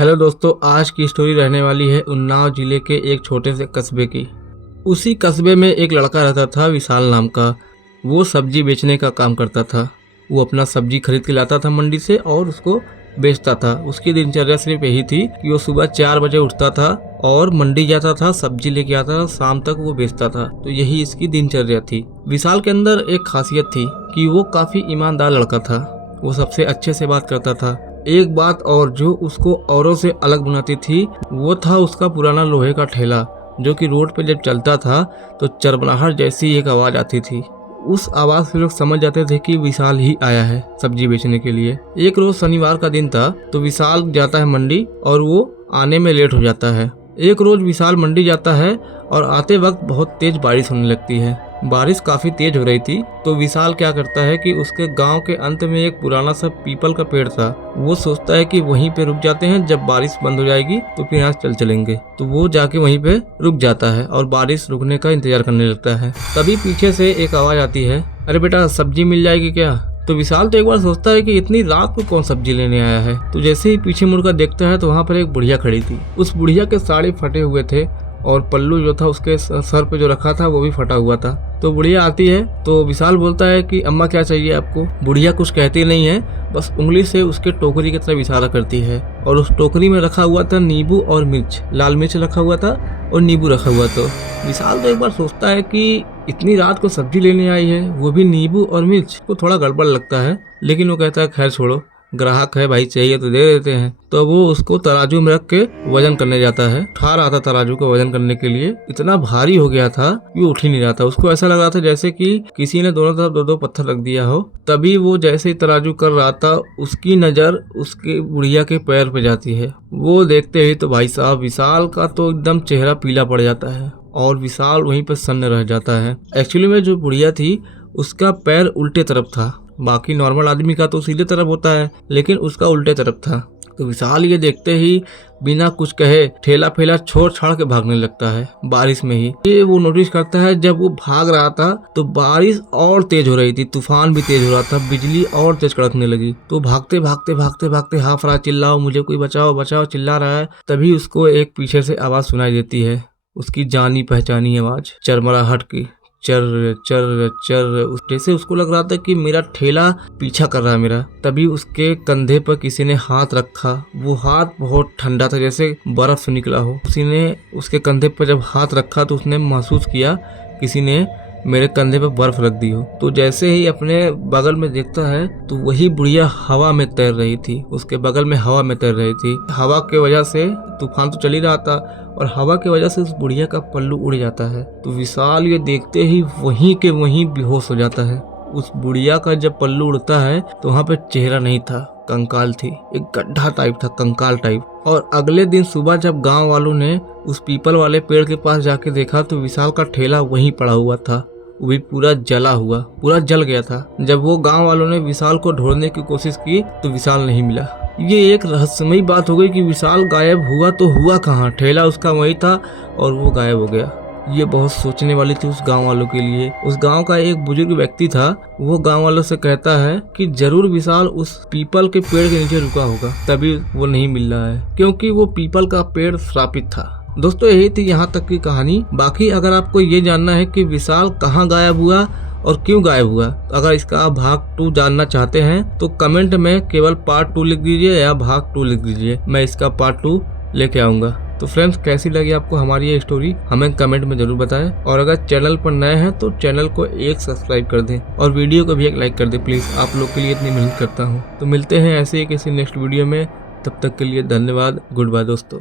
Hello दोस्तों, आज की स्टोरी रहने वाली है उन्नाव जिले के एक छोटे से कस्बे की। उसी कस्बे में एक लड़का रहता था विशाल नाम का। वो सब्जी बेचने का काम करता था। वो अपना सब्जी खरीद के लाता था मंडी से और उसको बेचता था। उसकी दिनचर्या सिर्फ यही थी कि वो सुबह 4 बजे उठता था और मंडी जाता था, सब्जी लेके आता था, शाम तक वो बेचता था। तो यही इसकी दिनचर्या थी। विशाल के अंदर एक खासियत थी कि वो काफी ईमानदार लड़का था। वो सबसे अच्छे से बात करता था। एक बात और जो उसको औरों से अलग बनाती थी वो था उसका पुराना लोहे का ठेला, जो कि रोड पे जब चलता था तो चरबराहट जैसी एक आवाज आती थी। उस आवाज से लोग समझ जाते थे कि विशाल ही आया है सब्जी बेचने के लिए। एक रोज शनिवार का दिन था तो विशाल जाता है मंडी और वो आने में लेट हो जाता है। एक रोज विशाल मंडी जाता है और आते वक्त बहुत तेज बारिश होने लगती है। बारिश काफी तेज हो रही थी तो विशाल क्या करता है कि उसके गांव के अंत में एक पुराना सा पीपल का पेड़ था। वो सोचता है कि वहीं पे रुक जाते हैं, जब बारिश बंद हो जाएगी तो फिर यहाँ चलेंगे। तो वो जाके वहीं पे रुक जाता है और बारिश रुकने का इंतजार करने लगता है। तभी पीछे से एक आवाज आती है, अरे बेटा सब्जी मिल जाएगी क्या? तो विशाल तो एक बार सोचता है कि इतनी रात को कौन सब्जी लेने आया है। तो जैसे ही पीछे मुड़कर देखता है तो वहाँ पर एक बुढ़िया खड़ी थी। उस बुढ़िया के साड़ी फटे हुए थे और पल्लू जो था उसके सर पे जो रखा था वो भी फटा हुआ था। तो बुढ़िया आती है तो विशाल बोलता है कि अम्मा क्या चाहिए आपको? बुढ़िया कुछ कहती नहीं है, बस उंगली से उसके टोकरी की तरफ इशारा करती है और उस टोकरी में रखा हुआ था नींबू और मिर्च। लाल मिर्च रखा हुआ था और नींबू रखा हुआ। तो विशाल तो एक बार सोचता है कि इतनी रात को सब्जी लेने आई है, वो भी नींबू और मिर्च, को थोड़ा गड़बड़ लगता है। लेकिन वो कहता है खैर छोड़ो, ग्राहक है भाई, चाहिए तो दे देते हैं। तो वो उसको तराजू में रख के वजन करने जाता है। उठा रहा था तराजू को वजन करने के लिए, इतना भारी हो गया था कि उठ ही नहीं रहा था। उसको ऐसा लग रहा था जैसे कि किसी ने दोनों तरफ 2-2 पत्थर रख दिया हो। तभी वो जैसे ही तराजू कर रहा था उसकी नजर उसके बुढ़िया के पैर पे जाती है। वो देखते ही तो भाई साहब विशाल का तो एकदम चेहरा पीला पड़ जाता है और विशाल वहीं पर सन्न रह जाता है। एक्चुअली में जो बुढ़िया थी उसका पैर उल्टे तरफ था। बाकी नॉर्मल आदमी का तो सीधे तरफ होता है, लेकिन उसका उल्टे तरफ था। तो विशाल ये देखते ही बिना कुछ कहे ठेला फेला छोड़ छाड़ के भागने लगता है बारिश में ही। ये वो नोटिस करता है जब वो भाग रहा था तो बारिश और तेज हो रही थी, तूफान भी तेज हो रहा था, बिजली और तेज कड़कने लगी। तो भागते भागते भागते भागते हाफ रहा, चिल्लाओ मुझे कोई बचाओ बचाओ चिल्ला रहा है। तभी उसको एक पीछे से आवाज सुनाई देती है, उसकी जानी पहचानी आवाज, चरमराहट की, चर चर चर। जैसे उसको लग रहा था कि मेरा ठेला पीछा कर रहा है मेरा। तभी उसके कंधे पर किसी ने हाथ रखा। वो हाथ बहुत ठंडा था, जैसे बर्फ से निकला हो। किसी ने उसके कंधे पर जब हाथ रखा तो उसने महसूस किया किसी ने मेरे कंधे पर बर्फ रख दी हो। तो जैसे ही अपने बगल में देखता है तो वही बुढ़िया हवा में तैर रही थी, उसके बगल में हवा में तैर रही थी। हवा के वजह से तूफान तो चल ही रहा था और हवा की वजह से उस बुढ़िया का पल्लू उड़ जाता है। तो विशाल ये देखते ही वहीं के वहीं बेहोश हो जाता है। उस बुढ़िया का जब पल्लू उड़ता है तो वहाँ पे चेहरा नहीं था, कंकाल थी, एक गड्ढा टाइप था, कंकाल टाइप। और अगले दिन सुबह जब गांव वालों ने उस पीपल वाले पेड़ के पास जाके देखा तो विशाल का ठेला वहीं पड़ा हुआ था, वो भी पूरा जला हुआ, पूरा जल गया था। जब वो गांव वालों ने विशाल को ढूंढने की कोशिश की तो विशाल नहीं मिला। ये एक रहस्यमयी बात हो गई कि विशाल गायब हुआ तो हुआ कहाँ, ठेला उसका वही था और वो गायब हो गया। ये बहुत सोचने वाली थी उस गांव वालों के लिए। उस गांव का एक बुजुर्ग व्यक्ति था, वो गांव वालों से कहता है कि जरूर विशाल उस पीपल के पेड़ के नीचे रुका होगा, तभी वो नहीं मिल रहा है, क्योंकि वो पीपल का पेड़ श्रापित था। दोस्तों यही थी यहाँ तक की कहानी। बाकी अगर आपको ये जानना है कि विशाल कहाँ गायब हुआ और क्यों गायब हुआ, अगर इसका भाग 2 जानना चाहते हैं तो कमेंट में केवल पार्ट 2 लिख दीजिए या भाग 2 लिख दीजिए, मैं इसका पार्ट 2 लेके आऊंगा। तो फ्रेंड्स कैसी लगी आपको हमारी ये स्टोरी हमें कमेंट में जरूर बताएं और अगर चैनल पर नए हैं तो चैनल को एक सब्सक्राइब कर दें और वीडियो को भी एक लाइक कर दें प्लीज। आप लोग के लिए इतनी मेहनत करता हूँ। तो मिलते हैं ऐसे ही किसी नेक्स्ट वीडियो में, तब तक के लिए धन्यवाद। गुड बाय दोस्तों।